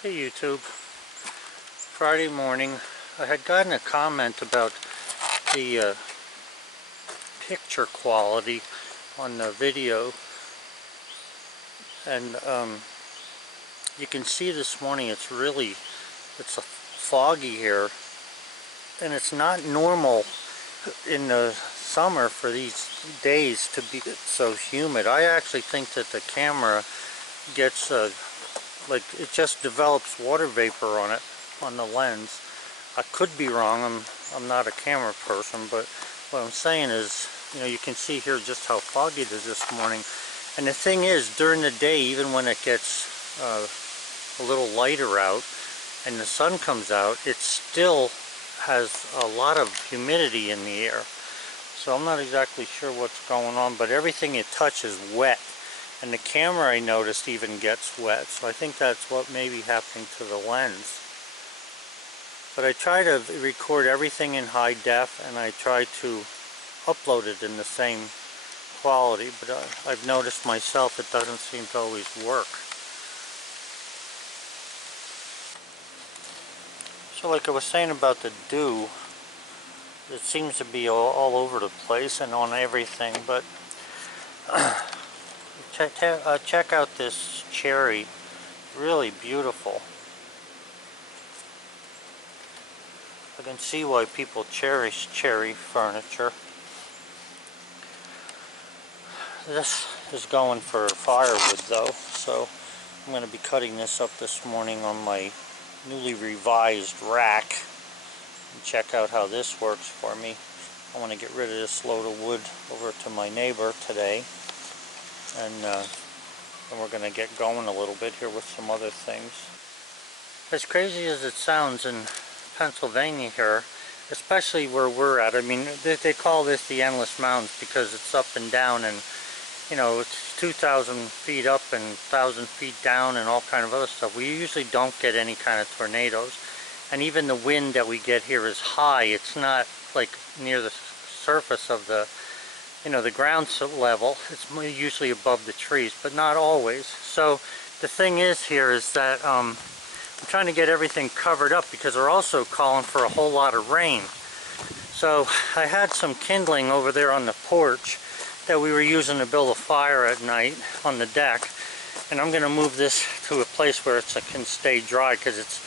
Hey YouTube, Friday morning. I had gotten a comment about the picture quality on the video, and you can see this morning it's foggy here, and it's not normal in the summer for these days to be so humid. I actually think that the camera gets like it just develops water vapor on it, on the lens. I could be wrong, I'm not a camera person, but what I'm saying is, you can see here just how foggy it is this morning. And the thing is, during the day, even when it gets a little lighter out and the sun comes out, it still has a lot of humidity in the air. So I'm not exactly sure what's going on, but everything you touch is wet. And the camera, I noticed, even gets wet, so I think that's what may be happening to the lens. But I try to record everything in high def, and I try to upload it in the same quality, but I've noticed myself it doesn't seem to always work. So like I was saying about the dew, it seems to be all over the place and on everything, but check out this cherry, really beautiful. I can see why people cherish cherry furniture. This is going for firewood though, so I'm going to be cutting this up this morning on my newly revised rack. And check out how this works for me. I want to get rid of this load of wood over to my neighbor today. And we're going to get going a little bit here with some other things. As crazy as it sounds in Pennsylvania here, especially where we're at, I mean, they call this the Endless Mountains because it's up and down, and it's 2,000 feet up and 1,000 feet down and all kind of other stuff. We usually don't get any kind of tornadoes, and even the wind that we get here is high. It's not like near the surface of the the ground level. It's usually above the trees, but not always. So the thing is here is that I'm trying to get everything covered up because they're also calling for a whole lot of rain. So I had some kindling over there on the porch that we were using to build a fire at night on the deck, and I'm going to move this to a place where it can stay dry because it's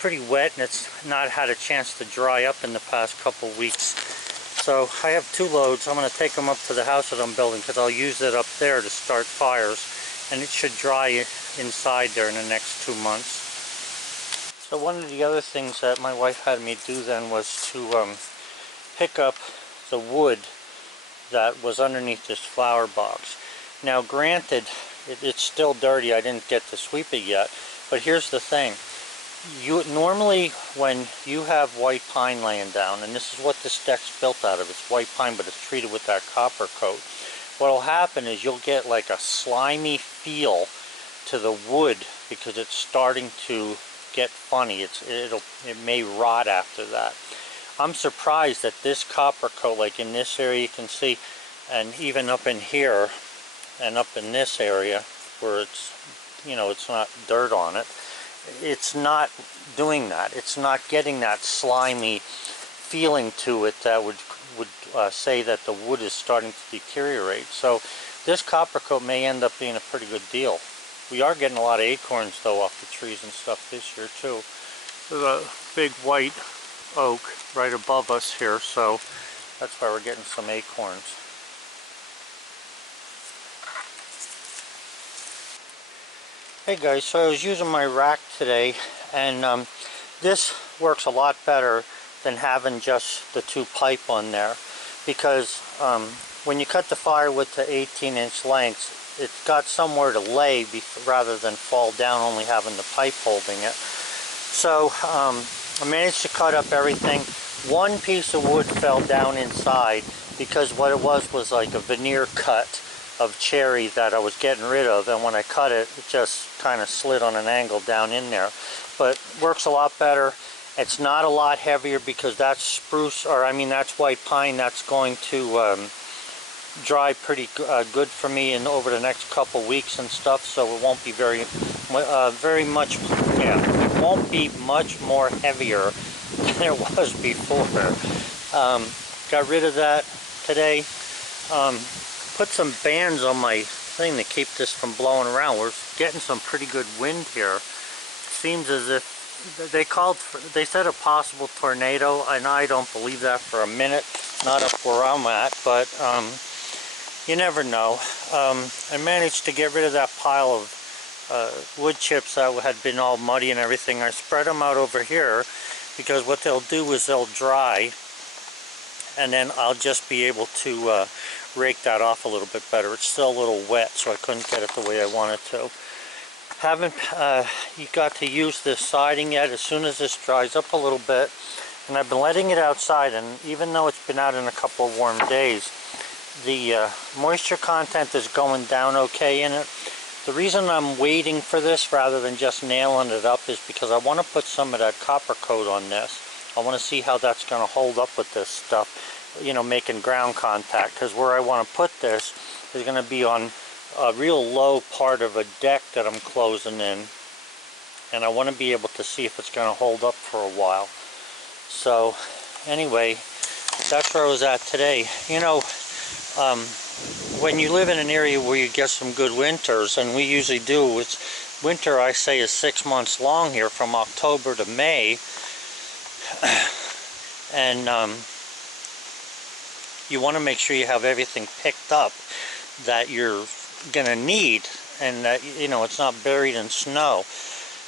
pretty wet and it's not had a chance to dry up in the past couple weeks. So I have two loads. I'm going to take them up to the house that I'm building because I'll use it up there to start fires, and it should dry inside there in the next 2 months. So one of the other things that my wife had me do then was to pick up the wood that was underneath this flower box. Now granted, it's still dirty. I didn't get to sweep it yet, but here's the thing. Normally when you have white pine laying down, and this is what this deck's built out of, it's white pine but it's treated with that copper coat, what'll happen is you'll get like a slimy feel to the wood because it's starting to get funny. It may rot after that. I'm surprised that this copper coat, like in this area you can see, and even up in here and up in this area where it's it's not dirt on it, it's not doing that. It's not getting that slimy feeling to it that would say that the wood is starting to deteriorate. So this copper coat may end up being a pretty good deal. We are getting a lot of acorns though off the trees and stuff this year too. There's a big white oak right above us here, so that's why we're getting some acorns. Hey guys, so I was using my rack today, and this works a lot better than having just the two pipe on there, because when you cut the firewood to 18-inch lengths, it's got somewhere to lay rather than fall down only having the pipe holding it. So I managed to cut up everything. One piece of wood fell down inside because what it was like a veneer cut of cherry that I was getting rid of, and when I cut it, it just kind of slid on an angle down in there. But works a lot better. It's not a lot heavier because that's spruce, or I mean that's white pine. That's going to dry pretty good for me in over the next couple weeks and stuff, so it won't be very much, yeah, it won't be much more heavier than it was before. Got rid of that today. Put some bands on my thing to keep this from blowing around. We're getting some pretty good wind here. Seems as if they said a possible tornado, and I don't believe that for a minute, not up where I'm at, but you never know. I managed to get rid of that pile of wood chips that had been all muddy and everything. I spread them out over here because what they'll do is they'll dry, and then I'll just be able to rake that off a little bit better. It's still a little wet, so I couldn't get it the way I wanted to. Haven't you got to use this siding yet. As soon as this dries up a little bit, and I've been letting it outside, and even though it's been out in a couple of warm days, the moisture content is going down okay in it. The reason I'm waiting for this rather than just nailing it up is because I want to put some of that copper coat on this. I want to see how that's going to hold up with this stuff, you know, making ground contact, because where I want to put this is going to be on a real low part of a deck that I'm closing in, and I want to be able to see if it's going to hold up for a while. So anyway, that's where I was at today. You know, when you live in an area where you get some good winters, and we usually do, it's winter, I say, is 6 months long here from October to May, and you want to make sure you have everything picked up that you're gonna need, and that, you know, it's not buried in snow.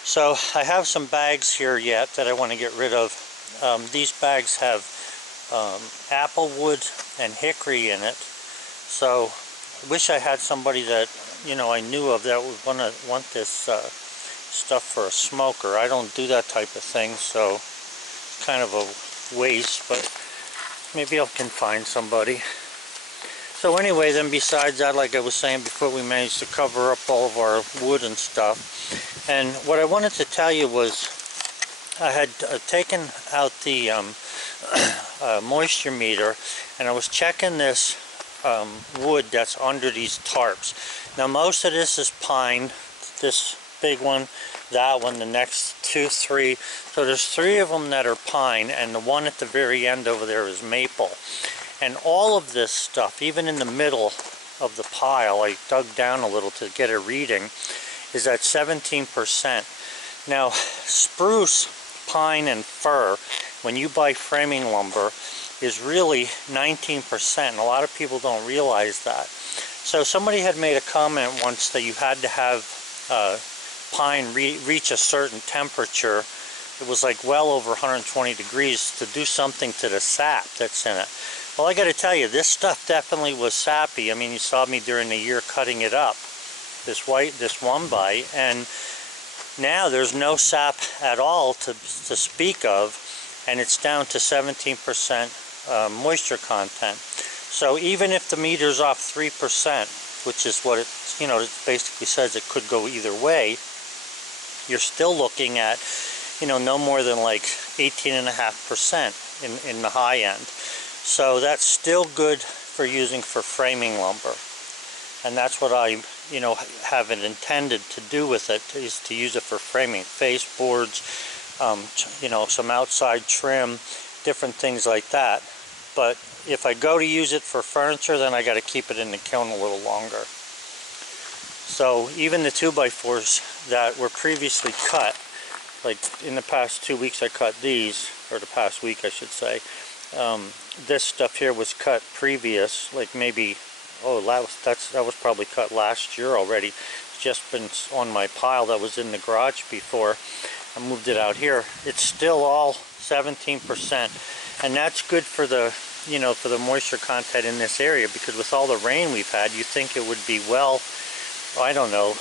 So I have some bags here yet that I want to get rid of. These bags have apple wood and hickory in it, so I wish I had somebody that, you know, I knew of that would want this stuff for a smoker. I don't do that type of thing, so it's kind of a waste, but maybe I can find somebody. So anyway, then besides that, like I was saying before, we managed to cover up all of our wood and stuff. And what I wanted to tell you was I had taken out the moisture meter, and I was checking this wood that's under these tarps. Now most of this is pine, this big one, that one, the next 2, 3. So there's 3 of them that are pine, and the one at the very end over there is maple. And all of this stuff, even in the middle of the pile, I dug down a little to get a reading, is at 17%. Now, spruce, pine, and fir, when you buy framing lumber, is really 19%, and a lot of people don't realize that. So somebody had made a comment once that you had to have pine reach a certain temperature. It was like well over 120 degrees to do something to the sap that's in it. Well, I got to tell you, this stuff definitely was sappy. I mean, you saw me during the year cutting it up, this 1x, and now there's no sap at all to speak of, and it's down to 17% moisture content. So even if the meter's off 3%, which is what it, you know, it basically says it could go either way, you're still looking at, you know, no more than like 18.5% in the high end. So that's still good for using for framing lumber, and that's what I, you know, have it intended to do with it, is to use it for framing, baseboards, you know, some outside trim, different things like that. But if I go to use it for furniture, then I got to keep it in the kiln a little longer. So even the 2x4s that were previously cut, like in the past 2 weeks I cut these, or the past week I should say, this stuff here was cut previous, like maybe, oh, that was probably cut last year already. It's just been on my pile that was in the garage before I moved it out here. It's still all 17%, and that's good for the, you know, for the moisture content in this area, because with all the rain we've had, you think it would be, well, I don't know,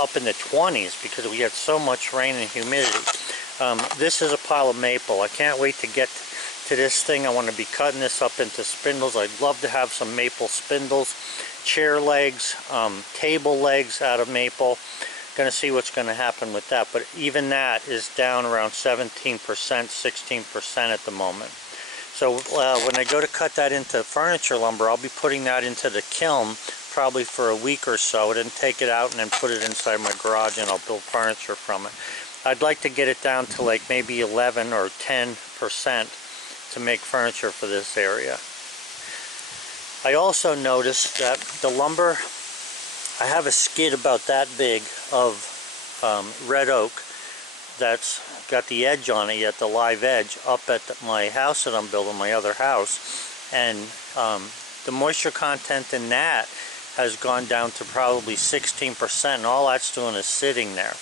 up in the 20s, because we had so much rain and humidity. This is a pile of maple. I can't wait to get to this thing. I want to be cutting this up into spindles. I'd love to have some maple spindles, chair legs, table legs out of maple. Going to see what's going to happen with that, but even that is down around 17%, 16% at the moment. So when I go to cut that into furniture lumber, I'll be putting that into the kiln probably for a week or so, then take it out and then put it inside my garage, and I'll build furniture from it. I'd like to get it down to like maybe 11 or 10% to make furniture for this area. I also noticed that the lumber, I have a skid about that big of red oak that's got the edge on it, yet the live edge, up at my house that I'm building, my other house, and the moisture content in that has gone down to probably 16%, and all that's doing is sitting there.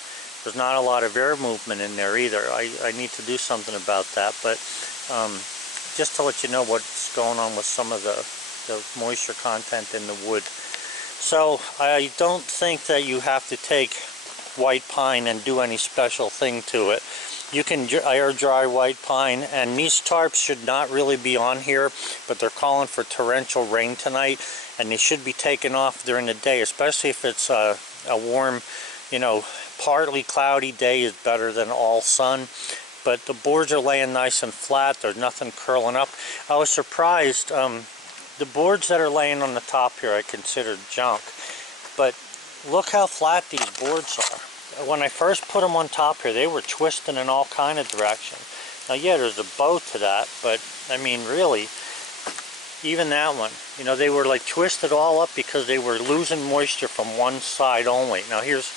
There's not a lot of air movement in there either. I need to do something about that, but just to let you know what's going on with some of the moisture content in the wood. So I don't think that you have to take white pine and do any special thing to it. You can air dry white pine, and these tarps should not really be on here, but they're calling for torrential rain tonight, and they should be taken off during the day, especially if it's a warm, you know, partly cloudy day is better than all sun. But the boards are laying nice and flat. There's nothing curling up. I was surprised. The boards that are laying on the top here I considered junk, but look how flat these boards are. When I first put them on top here, they were twisting in all kind of directions. Now yeah, there's a bow to that, but I mean really, even that one, you know, they were like twisted all up because they were losing moisture from one side only. Now here's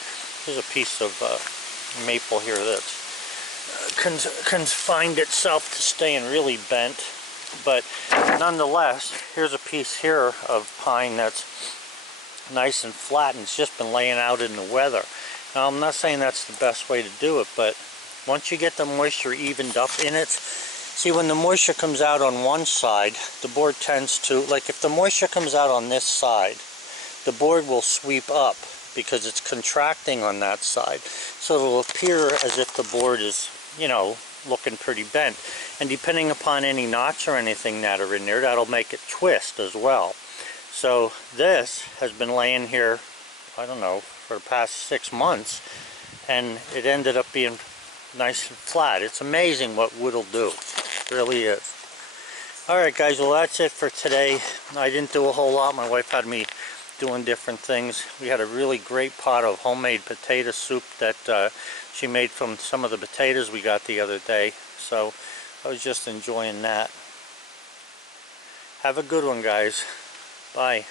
a piece of maple here that's confined itself to staying really bent, but nonetheless, here's a piece here of pine that's nice and flat, and it's just been laying out in the weather. Now I'm not saying that's the best way to do it, but once you get the moisture evened up in it, see, when the moisture comes out on one side, the board tends to, like if the moisture comes out on this side, the board will sweep up because it's contracting on that side. So it'll appear as if the board is, you know, looking pretty bent. And depending upon any knots or anything that are in there, that'll make it twist as well. So this has been laying here, I don't know, for the past 6 months, and it ended up being nice and flat. It's amazing what wood will do. It really is. Alright guys, well that's it for today. I didn't do a whole lot. My wife had me doing different things. We had a really great pot of homemade potato soup that she made from some of the potatoes we got the other day. So I was just enjoying that. Have a good one, guys. Bye.